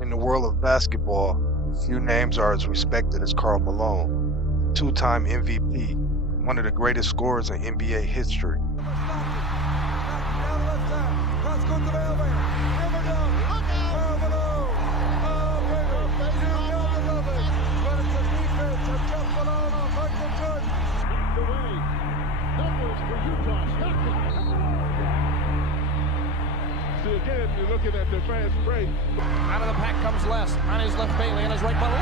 In the world of basketball, few names are as respected as Karl Malone, two-time MVP, one of the greatest scorers in NBA history. Again, you're looking at the fast break. Out of the pack comes Les on his left Bailey on his right Malone.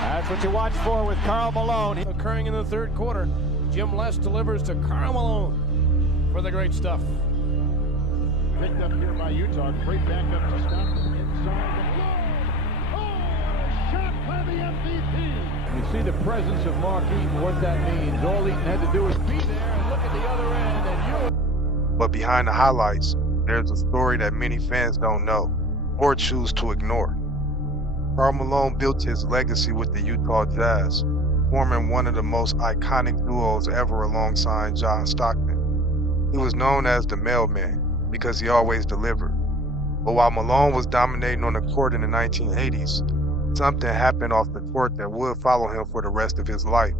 That's what you watch for with Karl Malone. Occurring in the third quarter, Jim Les delivers to Karl Malone for the great stuff. Picked up here by Utah. Great backup to Stockton inside the floor. Oh, a shot by the MVP. You see the presence of Mark Eaton, what that means. All Eaton had to do was be there and look at the other end, and you. But behind the highlights, there's a story that many fans don't know or choose to ignore. Karl Malone built his legacy with the Utah Jazz, forming one of the most iconic duos ever alongside John Stockton. He was known as the mailman because he always delivered. But while Malone was dominating on the court in the 1980s, something happened off the court that would follow him for the rest of his life.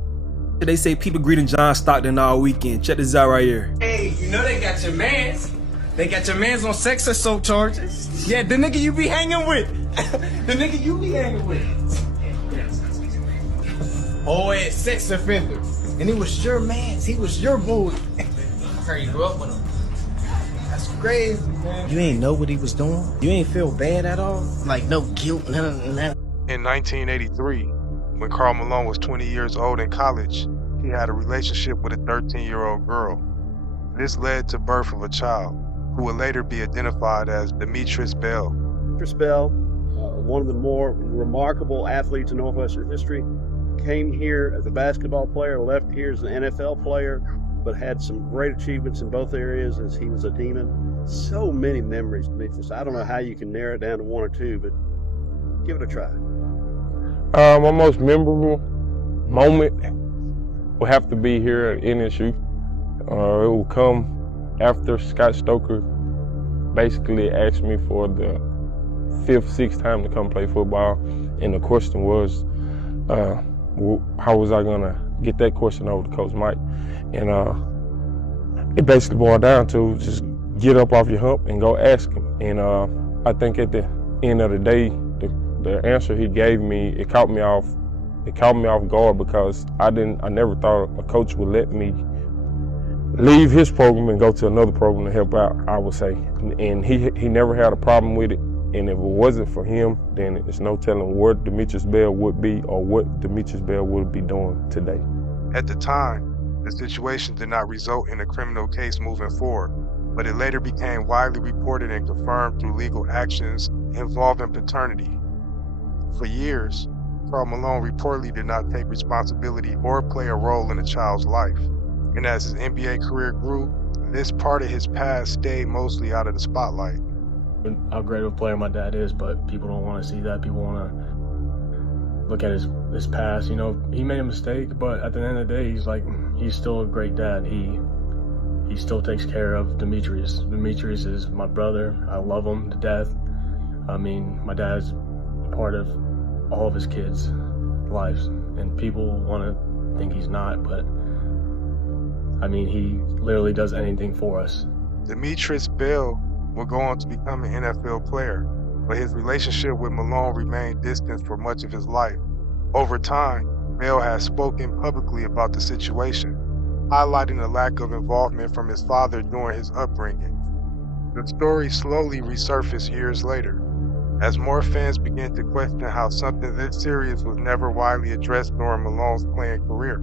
They say people greeting John Stockton all weekend. Check this out right here. Hey, you know they got your mans. They got your mans on sex assault charges. Yeah, the nigga you be hanging with. The nigga you be hanging with. Always sex offender. And it was your mans. He was your boy. I heard you grew up with him. That's crazy, man. You ain't know what he was doing? You ain't feel bad at all? Like no guilt, none of that? In 1983, when Karl Malone was 20 years old in college, he had a relationship with a 13-year-old girl. This led to birth of a child, who would later be identified as Demetress Bell. Demetress Bell, one of the more remarkable athletes in Northwestern history, came here as a basketball player, left here as an NFL player, but had some great achievements in both areas as he was a demon. So many memories, Demetress. I don't know how you can narrow it down to one or two, but give it a try. My most memorable moment will have to be here at NSU. It will come after Scott Stoker basically asked me for the 5th, 6th time to come play football. And the question was, how was I gonna get that question over to Coach Mike? And it basically boiled down to just get up off your hump and go ask him. And I think at the end of the day, the answer he gave me, it caught me off guard because I never thought a coach would let me leave his program and go to another program to help out, I would say. And he never had a problem with it. And if it wasn't for him, then there's no telling where Demetress Bell would be or what Demetress Bell would be doing today. At the time, the situation did not result in a criminal case moving forward, but it later became widely reported and confirmed through legal actions involving paternity. For years, Karl Malone reportedly did not take responsibility or play a role in the child's life. And as his NBA career grew, this part of his past stayed mostly out of the spotlight. How great of a player my dad is, but people don't want to see that. People want to look at his past. You know, he made a mistake, but at the end of the day, he's still a great dad. He still takes care of Demetress. Demetress is my brother. I love him to death. I mean, my dad's part of all of his kids' lives, and people want to think he's not, but I mean, he literally does anything for us. Demetress Bell would go on to become an NFL player, but his relationship with Malone remained distant for much of his life. Over time, Bell has spoken publicly about the situation, highlighting the lack of involvement from his father during his upbringing. The story slowly resurfaced years later, as more fans began to question how something this serious was never widely addressed during Malone's playing career.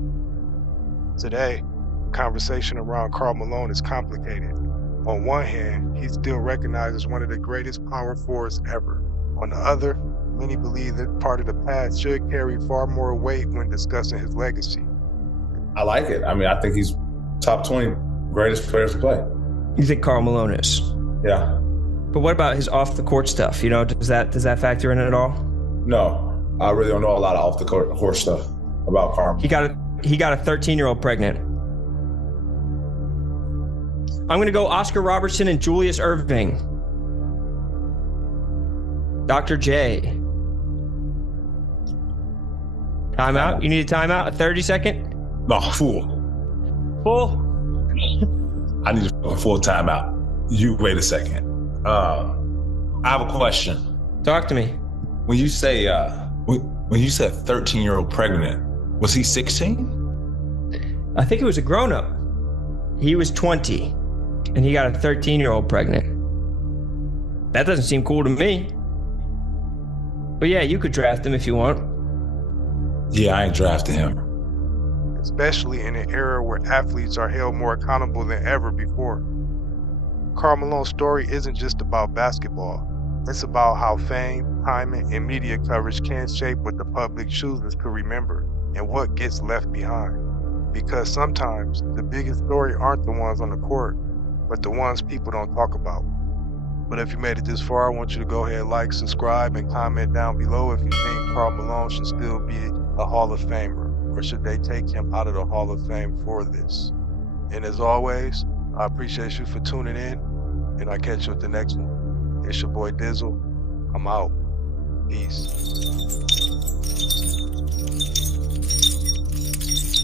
Today, the conversation around Karl Malone is complicated. On one hand, he's still recognized as one of the greatest power forwards ever. On the other, many believe that part of the past should carry far more weight when discussing his legacy. I like it. I mean, I think he's top 20 greatest players to play. You think Karl Malone is? Yeah. But what about his off-the-court stuff? You know, does that factor in it at all? No, I really don't know a lot of off-the-court stuff about Karl. He got a 13-year-old pregnant. I'm going to go Oscar Robertson and Julius Erving. Dr. J. Timeout? You need a timeout? A 30-second? No, full. Full? I need a full timeout. You wait a second. I have a question. Talk to me. When you say when you said 13-year-old pregnant, was he 16? I think it was a grown-up. He was 20, and he got a 13-year-old pregnant. That doesn't seem cool to me. But yeah, you could draft him if you want. Yeah, I ain't drafting him. Especially in an era where athletes are held more accountable than ever before. Karl Malone's story isn't just about basketball. It's about how fame, timing, and media coverage can shape what the public chooses to remember and what gets left behind. Because sometimes the biggest story aren't the ones on the court, but the ones people don't talk about. But if you made it this far, I want you to go ahead, like, subscribe, and comment down below if you think Karl Malone should still be a Hall of Famer, or should they take him out of the Hall of Fame for this? And as always, I appreciate you for tuning in, and I'll catch you at the next one. It's your boy Dizzle. I'm out. Peace.